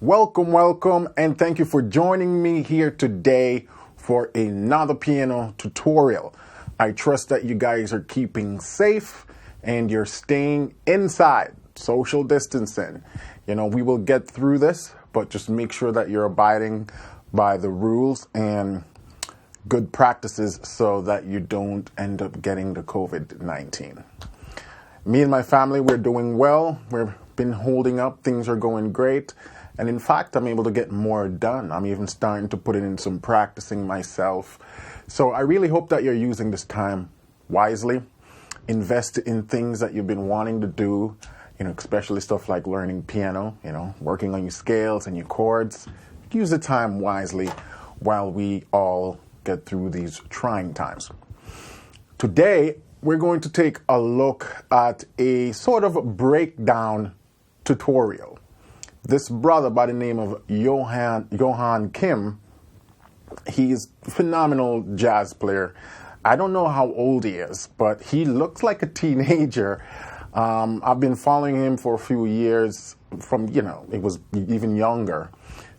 Welcome, and thank you for joining me here today for another piano tutorial. I trust that you guys are keeping safe and you're staying inside, social distancing. You know, we will get through this, but just make sure that you're abiding by the rules and good practices so that you don't end up getting the COVID-19. Me and my family, we're doing well. We've been holding up. Things are going great. And in fact, I'm able to get more done. I'm even starting to put in some practicing myself. So I really hope that you're using this time wisely. Invest in things that you've been wanting to do, especially stuff like learning piano, working on your scales and your chords. Use the time wisely while we all get through these trying times. Today, we're going to take a look at a sort of breakdown tutorial. This brother by the name of Yohan Kim, he's a phenomenal jazz player. I don't know how old he is, but he looks like a teenager. I've been following him for a few years from, it was even younger,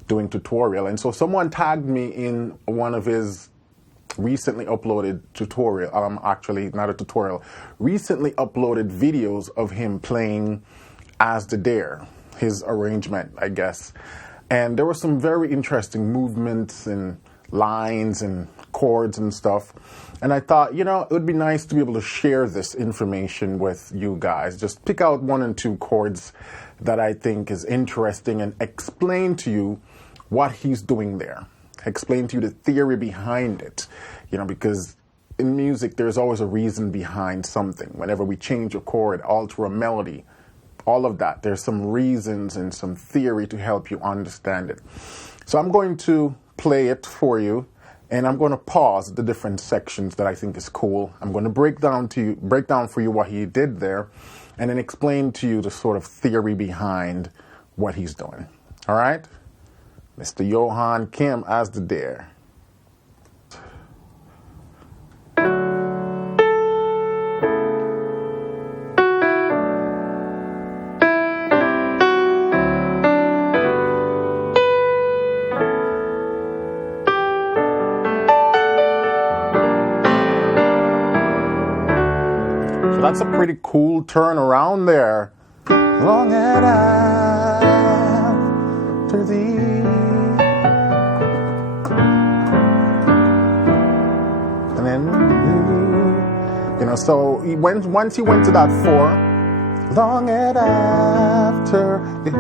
doing tutorial. And so someone tagged me in one of his recently uploaded recently uploaded videos of him playing As the Dare, his arrangement, I guess. And there were some very interesting movements and lines and chords and stuff. And I thought, it would be nice to be able to share this information with you guys. Just pick out one and two chords that I think is interesting and explain to you what he's doing there. Explain to you the theory behind it. Because in music, there's always a reason behind something. Whenever we change a chord, alter a melody, all of that, there's some reasons and some theory to help you understand it. So I'm going to play it for you, and I'm going to pause the different sections that I think is cool. I'm going to break down for you what he did there, and then explain to you the sort of theory behind what he's doing. All right? Mr. Yohan Kim, As the Dare. That's a pretty cool turnaround there. Long and after thee. And then so once he went to that 4, long and after, he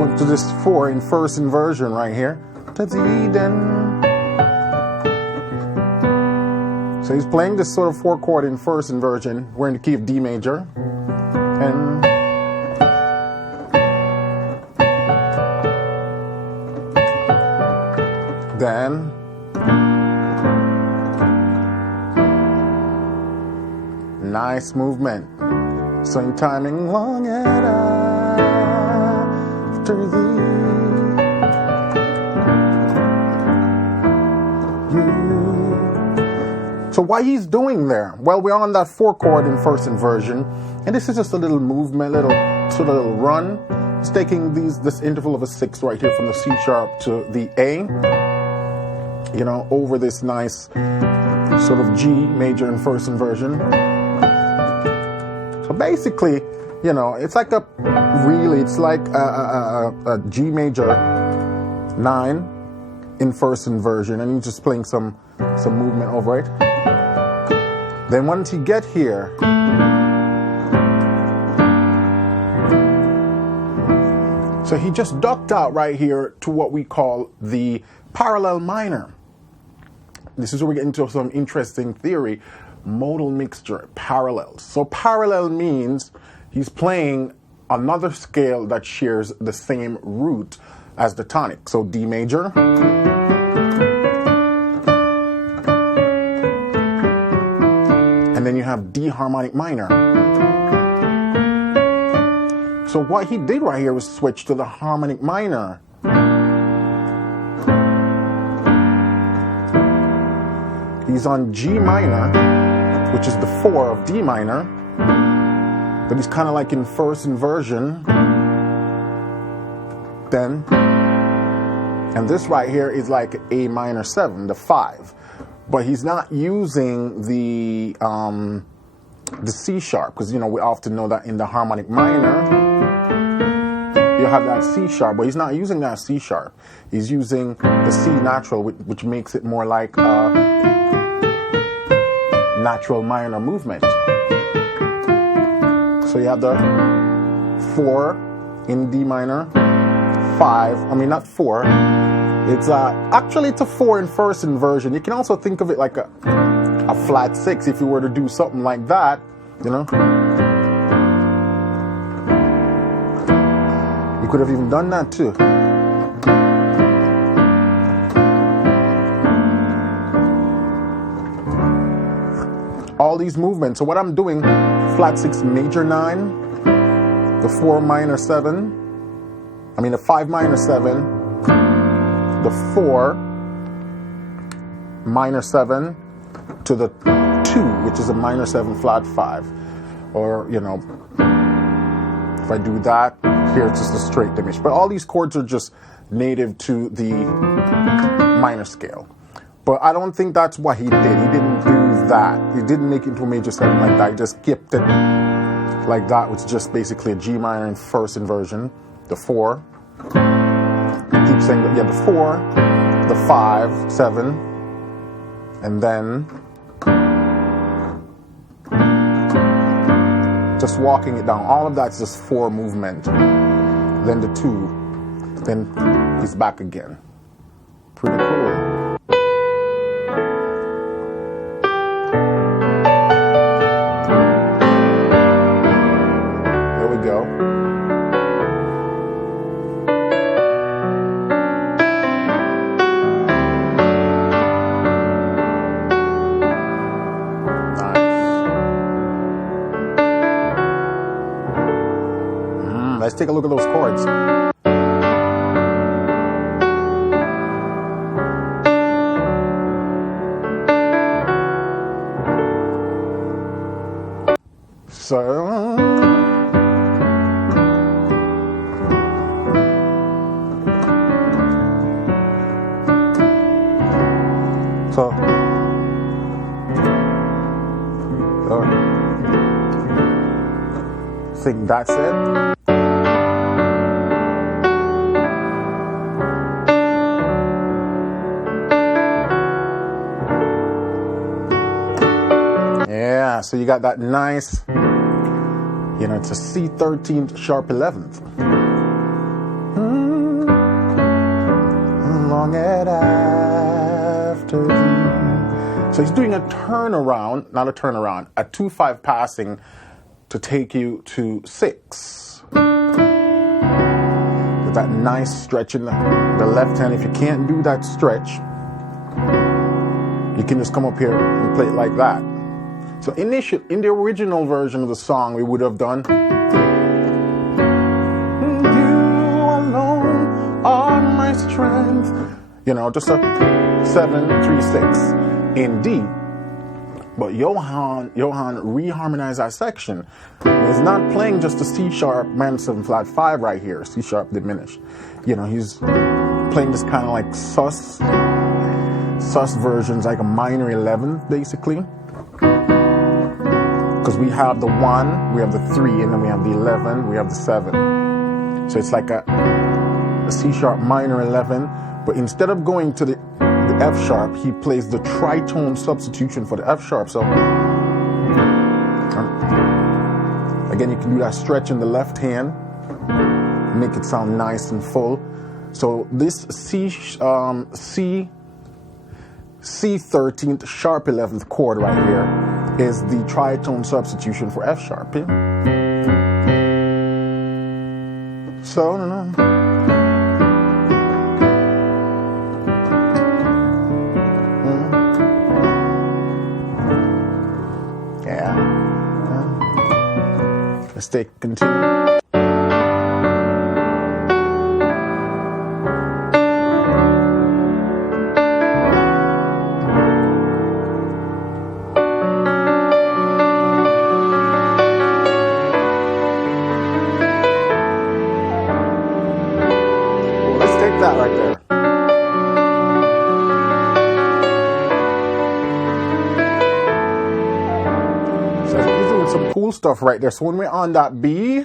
went to this 4 in first inversion right here. To thee then. So he's playing this sort of 4 chord in first inversion. We're in the key of D major. And then nice movement. Same timing, long and after thee. So what he's doing there? Well, we're on that 4 chord in first inversion, and this is just a little movement, little run. It's taking this interval of a 6 right here from the C sharp to the A, over this nice sort of G major in first inversion. So basically, it's like a G major 9 in first inversion, and he's just playing some movement over it. Then once you get here, so he just ducked out right here to what we call the parallel minor. This is where we get into some interesting theory, modal mixture, parallels. So parallel means he's playing another scale that shares the same root as the tonic. So D major. And then you have D harmonic minor. So what he did right here was switch to the harmonic minor. He's on G minor, which is the 4 of D minor, but he's kind of like in first inversion. Then And this right here is like A minor 7, the 5. But he's not using the C sharp, because, you know, we often know that in the harmonic minor, you have that C sharp, but he's not using that C sharp. He's using the C natural, which makes it more like a natural minor movement. So you have the 4 in D minor, 5, I mean not 4, it's actually it's a 4 in first inversion. You can also think of it like a flat 6 if you were to do something like that, you know. You could have even done that too. All these movements. So what I'm doing, flat 6 major 9, the 4 minor 7, I mean the 5 minor 7, the 4 minor 7 to the 2, which is a minor 7 flat 5. Or, you know, if I do that, here it's just a straight diminished. But all these chords are just native to the minor scale. But I don't think that's what he did. He didn't do that. He didn't make it into a major 7 like that. He just kept it like that, which is just basically a G minor in first inversion. The 4. Keep saying that, yeah, the 4, the 5, 7, and then just walking it down. All of that's just 4 movement. Then the 2, then he's back again. Pretty cool. There we go. Let's take a look at those chords. So I think that's it. Yeah, so you got that nice, you know, it's a C13th sharp 11th. Long and after you. So he's doing a turnaround, not a turnaround, a 2-5 passing to take you to 6. With that nice stretch in the left hand. If you can't do that stretch, you can just come up here and play it like that. So in the original version of the song, we would have done You alone are my strength. You know, just a 7-3-6 in D. But Yohan reharmonized that section. He's not playing just a C sharp minor 7 flat 5 right here, C sharp diminished. You know, he's playing this kind of like sus versions, like a minor 11th basically. Because we have the 1, we have the 3, and then we have the 11, we have the 7. So it's like a C sharp minor 11, but instead of going to the F sharp, he plays the tritone substitution for the F sharp. So again, you can do that stretch in the left hand, make it sound nice and full. So this C13th sharp 11th chord right here is the tritone substitution for F sharp. Yeah? So, let's continue. That right there. cool stuff right there. So when we're on that B,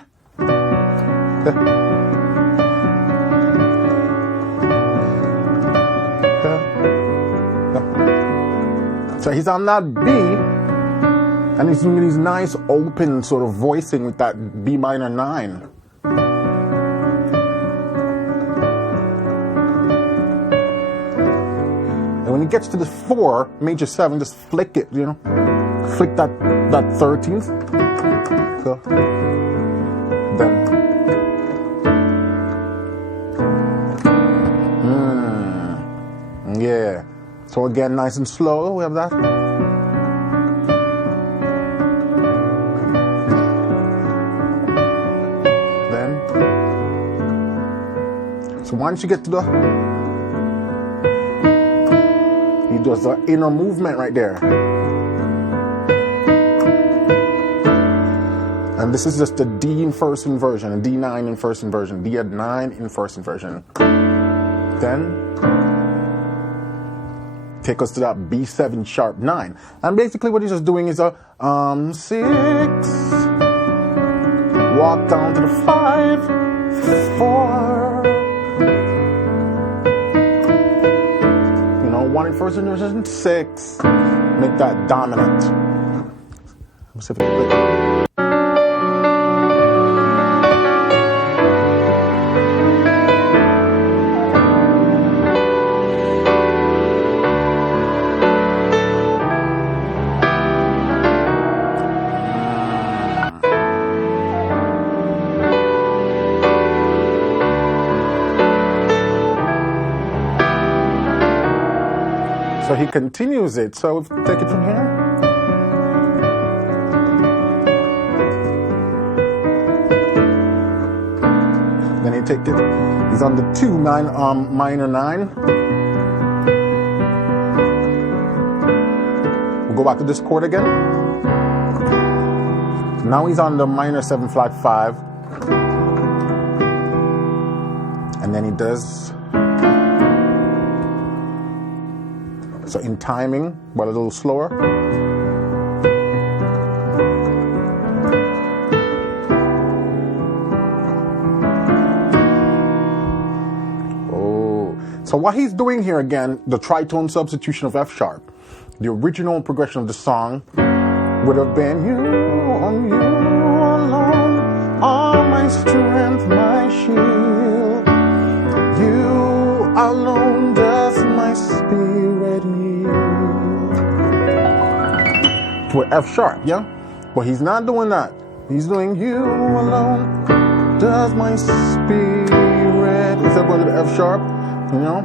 so he's on that B, and he's doing these nice open sort of voicing with that B minor 9. And when he gets to the 4, major 7, just flick it, you know, flick that 13th. So, then. Yeah. So again, nice and slow, we have that. Then. So once you get to the, he does the inner movement right there. And this is just the D in first inversion, a D9 in first inversion, D9 in first inversion. Then take us to that B7 sharp 9. And basically what he's just doing is a 6, walk down to the 5, 4. You know, 1 in first inversion, 6. Make that dominant. So he continues it. So take it from here. Then he take it. He's on the 2 minor 9. We'll go back to this chord again. Now he's on the minor 7 flat 5. And then he does. So in timing, but a little slower. Oh, so what he's doing here again, the tritone substitution of F sharp. The original progression of the song would have been you alone are my strength, my shield. You alone does my spirit yield. To an F sharp, yeah? But he's not doing that. He's doing you alone does my spirit. Instead of going to the F sharp, you know?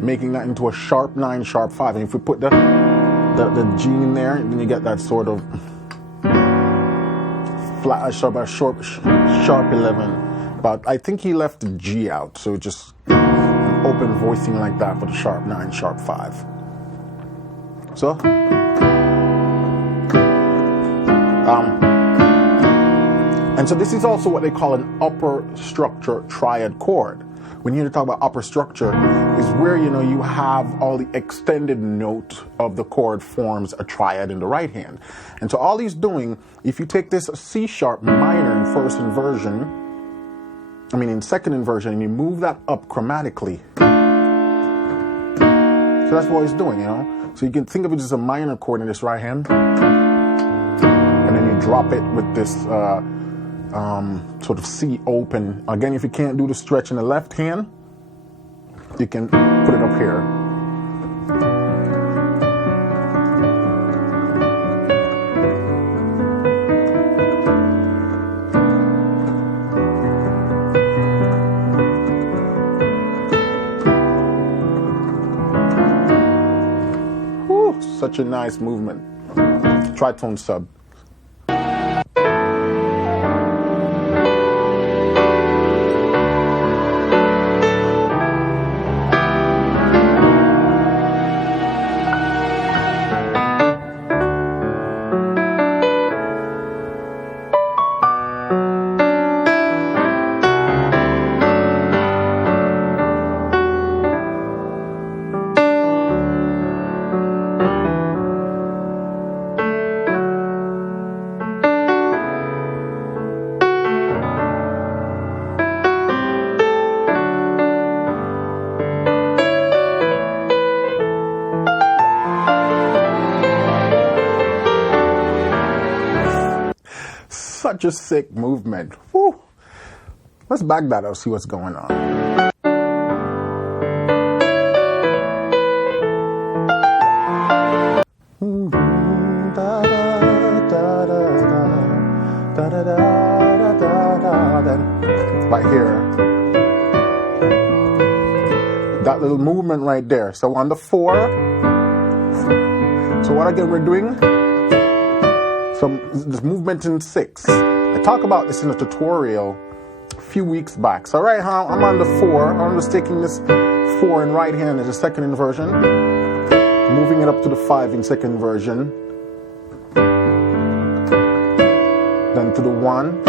Making that into a sharp 9, sharp 5. And if we put the G in there, then you get that sort of flat, sharp 11. But I think he left the G out, so just an open voicing like that for the sharp 9, sharp 5. So, and so this is also what they call an upper structure triad chord. When you talk about upper structure, is where, you know, you have all the extended note of the chord forms a triad in the right hand. And so all he's doing, if you take this C sharp minor in first inversion, in second inversion, and you move that up chromatically. So that's what he's doing, you know. So you can think of it as a minor chord in this right hand, and then you drop it with this sort of C open. Again, if you can't do the stretch in the left hand, you can put it up here. Whew, such a nice movement. Tritone sub. Such a sick movement. Whew. Let's back that up, see what's going on. Right here. That little movement right there. So on the 4. So what again we're doing? This movement in 6. I talked about this in a tutorial a few weeks back. So right now I'm on the 4. I'm just taking this 4 in right hand as a second inversion, moving it up to the 5 in second inversion, then to the 1,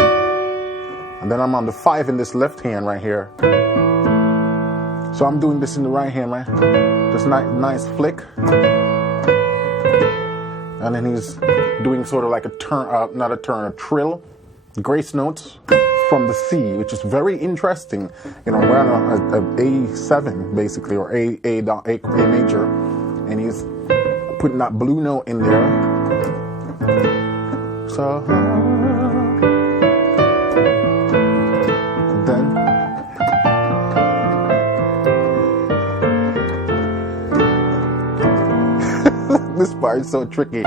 and then I'm on the 5 in this left hand right here. So I'm doing this in the right hand, right? Just nice flick. And then he's doing sort of like a turn, not a turn, a trill, grace notes from the C, which is very interesting. You know, we're on a A7 basically, or A major, and he's putting that blue note in there. So then this part is so tricky.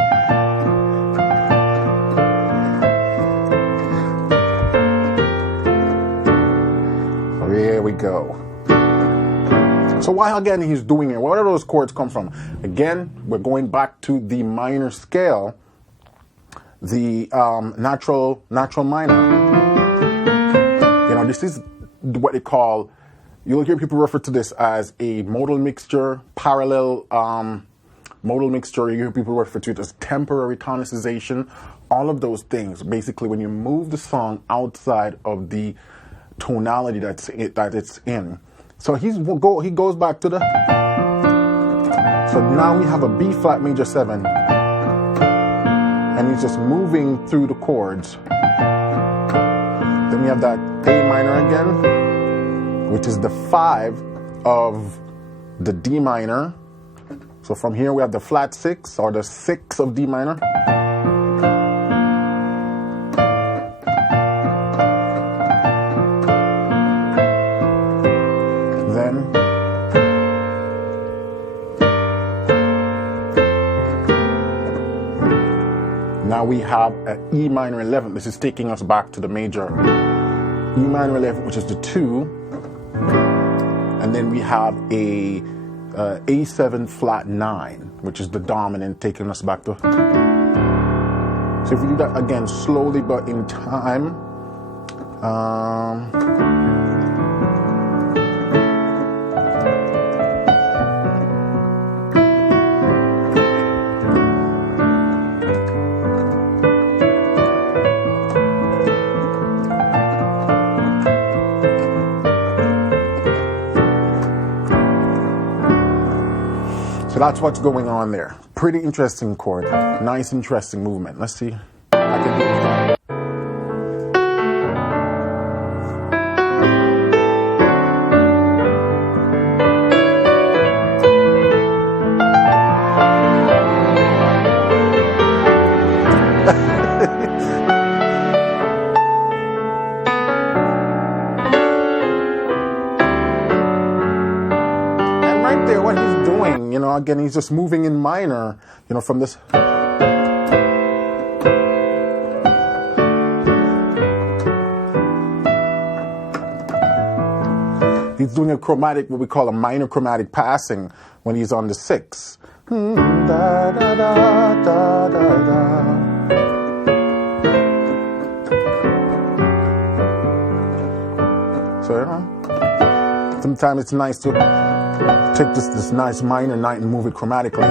There we go. So why again he's doing it? Where do those chords come from? Again, we're going back to the minor scale, the natural minor. You know, this is what they call, you'll hear people refer to this as a modal mixture, parallel modal mixture. You hear people refer to it as temporary tonicization. All of those things, basically, when you move the song outside of the tonality that it's in. So he goes back to the. So now we have a B flat major 7, and he's just moving through the chords. Then we have that A minor again, which is the 5 of the D minor. So from here we have the flat 6, or the 6 of D minor. Then now we have an E minor 11. This is taking us back to the major. E minor 11, which is the 2. And then we have a A7 flat 9, which is the dominant, taking us back to. So if we do that again slowly but in time. So that's what's going on there. Pretty interesting chord. Nice, interesting movement. Let's see. I can do it. What he's doing, you know, again, he's just moving in minor, you know, from this. He's doing a chromatic, what we call a minor chromatic passing when he's on the 6. Da, da, da, da, da, da. So, you know, sometimes it's nice to take this nice minor night and move it chromatically.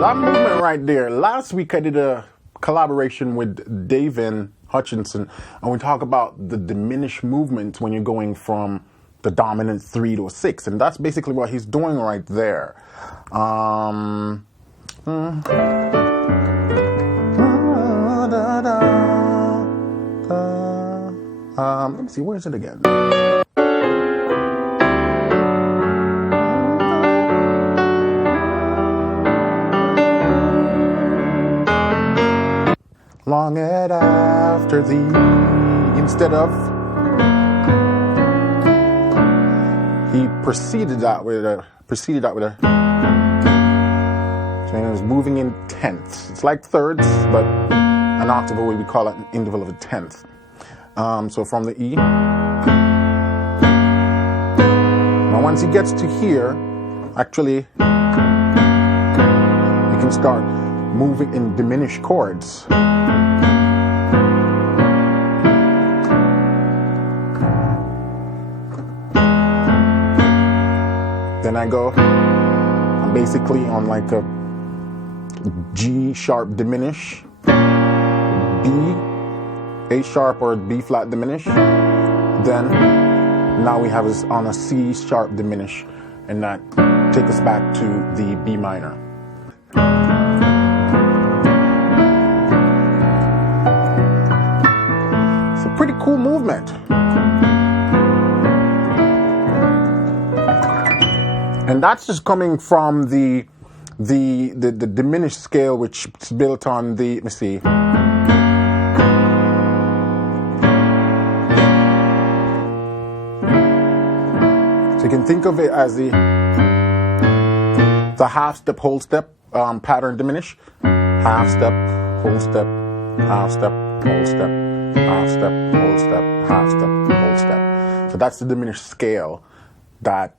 That movement right there. Last week I did a collaboration with Davin Hutchinson, and we talk about the diminished movements when you're going from the dominant 3 to a 6, and that's basically what he's doing right there. Let me see, where is it again? Long and after thee, instead of, he preceded that with a, so it was moving in tenths. It's like thirds, but an octave away, we call it an interval of a tenth. So from the E. Now once he gets to here, actually, you can start moving in diminished chords. Then I'm basically on like a G sharp diminish, B, A sharp or B flat diminish. Then now we have us on a C sharp diminish, and that take us back to the B minor. It's a pretty cool movement. And that's just coming from the diminished scale, which is built on the, let me see. So you can think of it as the half step, whole step pattern diminish. Half step, whole step, half step, whole step, half step, whole step, half step, whole step. So that's the diminished scale that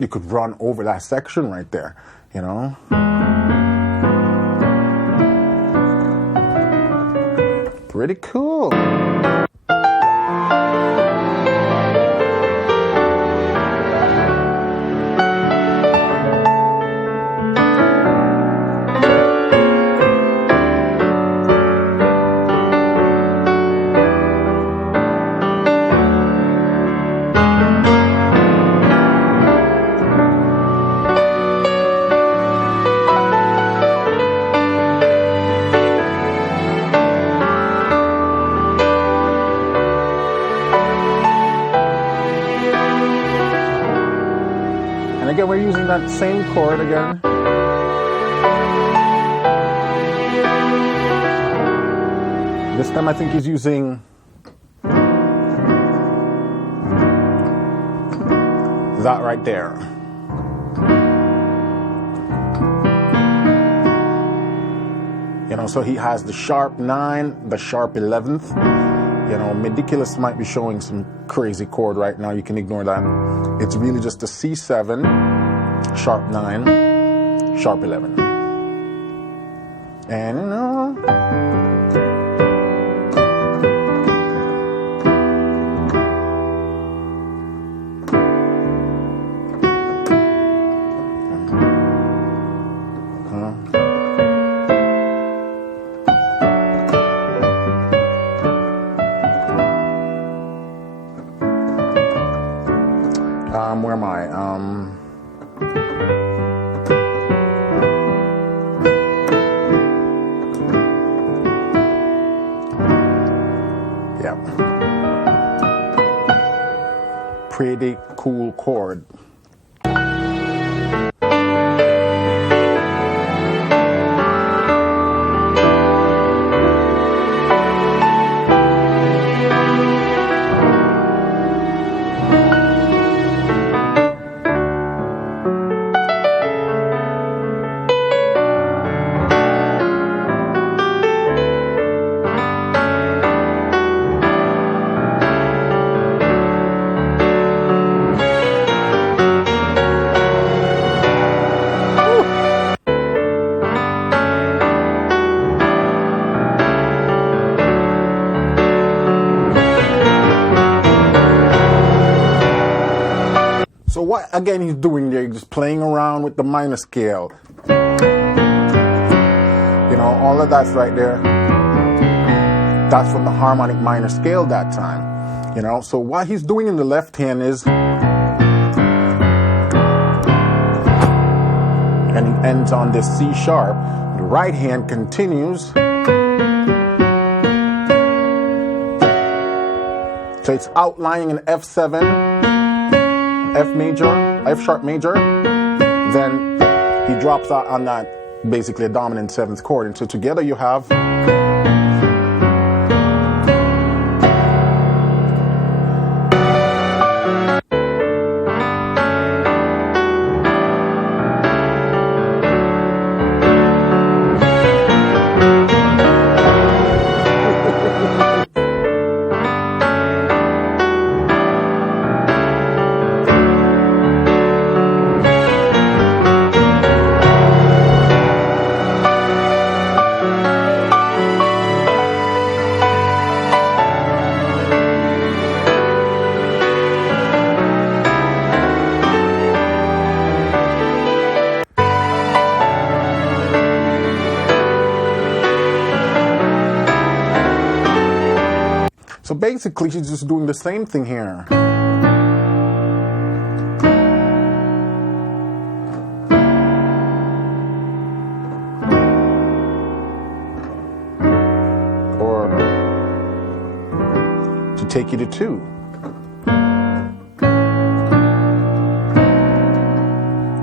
you could run over that section right there, you know. Pretty cool. Again, we're using that same chord again. This time I think he's using that right there. You know, so he has the sharp 9, the sharp 11th. You know, Mediculous might be showing some crazy chord right now. You can ignore that. It's really just a C7, sharp 9, sharp 11. And you know, where am I? Yeah. Pretty cool chord. So what, again, he's doing there, he's just playing around with the minor scale. You know, all of that's right there. That's from the harmonic minor scale that time, you know. So what he's doing in the left hand is, and he ends on this C sharp. The right hand continues. So it's outlining an F7, F major, F sharp major. Then he drops out on that, basically a dominant 7th chord. And so together you have So basically, she's just doing the same thing here. Or to take you to 2.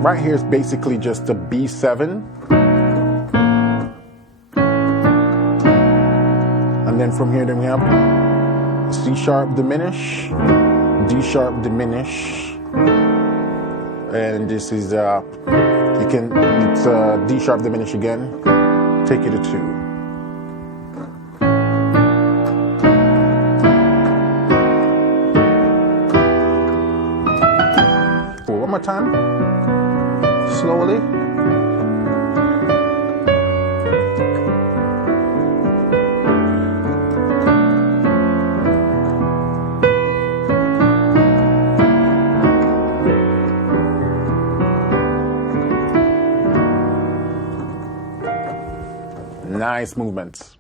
Right here is basically just a B7. And then from here, then we have C sharp diminish, D sharp diminish, and this is it's D sharp diminish again, take it to 2. One more time, slowly. Nice movements.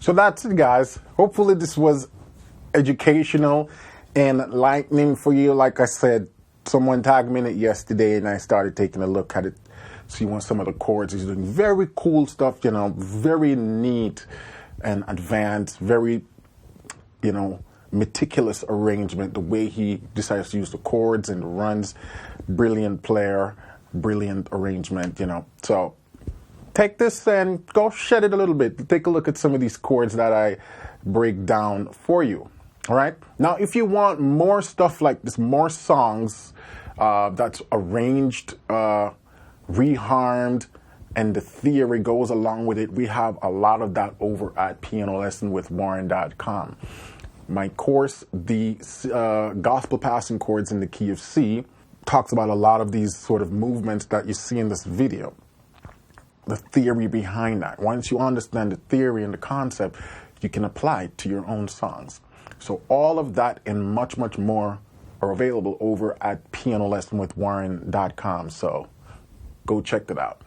So that's it, guys. Hopefully this was educational and enlightening for you. Like I said, someone tagged me in it yesterday and I started taking a look at it, see what some of the chords he's doing. Very cool stuff, you know, very neat and advanced, very, you know, meticulous arrangement, the way he decides to use the chords and runs. Brilliant player, brilliant arrangement, you know. So take this and go shed it a little bit. Take a look at some of these chords that I break down for you. All right. Now, if you want more stuff like this, more songs that's arranged, reharmed, and the theory goes along with it, we have a lot of that over at pianolessonwithwarren.com. My course, the gospel passing chords in the key of C, talks about a lot of these sort of movements that you see in this video. The theory behind that. Once you understand the theory and the concept, you can apply it to your own songs. So all of that and much, much more are available over at pianolessonwithwarren.com. So go check it out.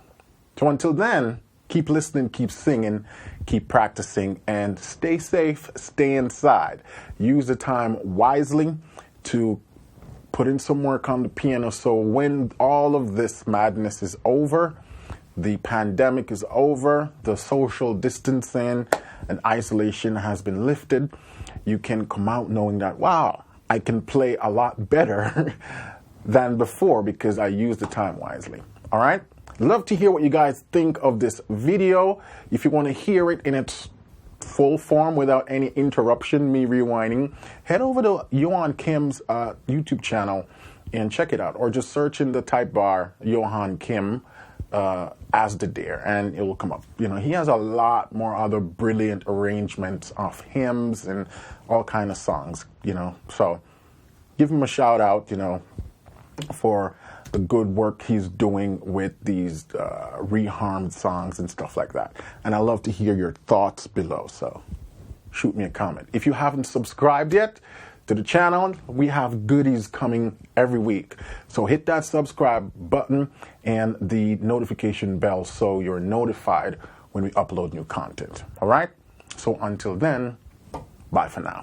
So until then, keep listening, keep singing, keep practicing, and stay safe, stay inside. Use the time wisely to put in some work on the piano so when all of this madness is over, the pandemic is over, the social distancing and isolation has been lifted, you can come out knowing that, wow, I can play a lot better than before because I used the time wisely. All right? Love to hear what you guys think of this video. If you want to hear it in its full form without any interruption, me rewinding, head over to Yohan Kim's YouTube channel and check it out. Or just search in the type bar, Yohan Kim, as the deer, and it will come up. You know, he has a lot more other brilliant arrangements of hymns and all kind of songs, you know. So give him a shout out, you know, for the good work he's doing with these reharmed songs and stuff like that. And I love to hear your thoughts below, so shoot me a comment. If you haven't subscribed yet to the channel, we have goodies coming every week. So hit that subscribe button and the notification bell so you're notified when we upload new content. All right? So until then, bye for now.